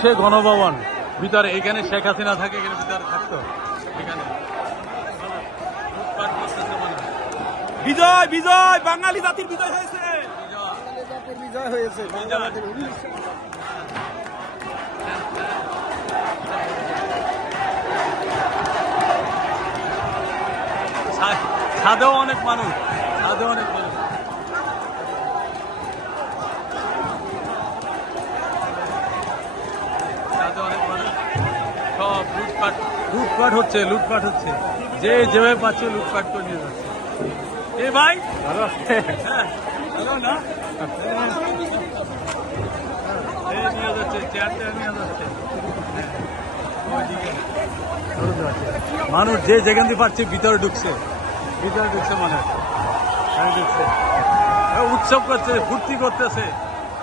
সে গণভবন ভিতরে, এখানে শেখ হাসিনা থাকে, এখানে ভিতরে থাকতো এখানে। বিজয় বিজয় বাঙালি জাতির বিজয় হয়েছে। বিজয় হয়েছে। ছাদেও অনেক মানুষ, ছাদেও অনেক মানুষ। ছাদে অনেক মানুষ, সব লুটপাট লুটপাট হচ্ছে, লুটপাট হচ্ছে, যে যেভাবে পাচ্ছে লুটপাট করে নিয়ে যাচ্ছে। এ ভাই ভালো না, নিয়ে যাচ্ছে, চেয়ারটা নিয়ে যাচ্ছে। মানুষ যে যেখান থেকে পাচ্ছে ভিতরে ঢুকছে, ভিতরে ঢুকছে, মানুষ ঢুকছে, উৎসব করছে, ফুর্তি করতেছে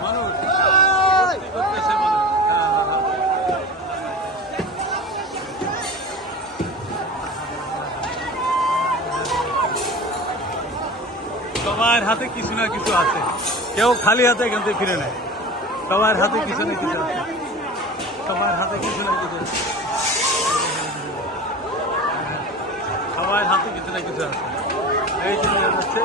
মানুষ, ফুর্তি করতেছে মানুষ। সবার হাতে কিছু না কিছু আছে, কেউ খালি হাতে এখান থেকে ফিরে নেয়, সবার হাতে কিছু না কিছু আছে, সবার হাতে কিছু না কিছু আছে, সবার হাতে কিছু না কিছু আছে। এই জন্য হচ্ছে